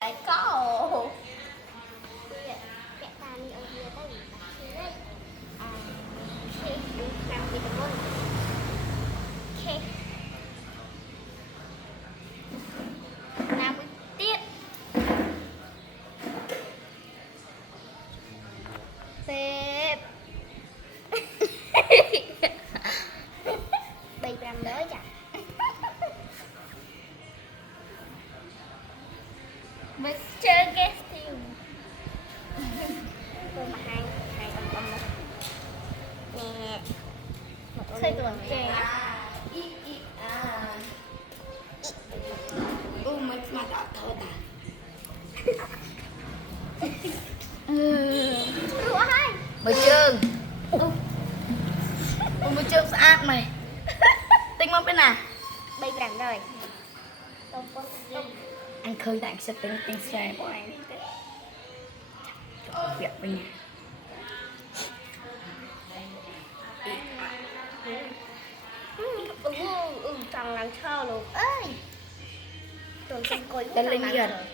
có Kẹt ta đi ở kia tới thì đây khi nằm bị tầm môn khi nằm bị tiết xếp bị làm đỡ chả Mr. Guesting tôi mà hai con một nè xây tuần chè mới mà đỏ thơ ta Ủa hai mười chương mười chương sát mày tính mong bên nào bị làm rồi anh khơi tặng sẽ tính xe của anh việc bên nhà Tròn làm thơ luôn ơi tuần xem coi lên lên giờ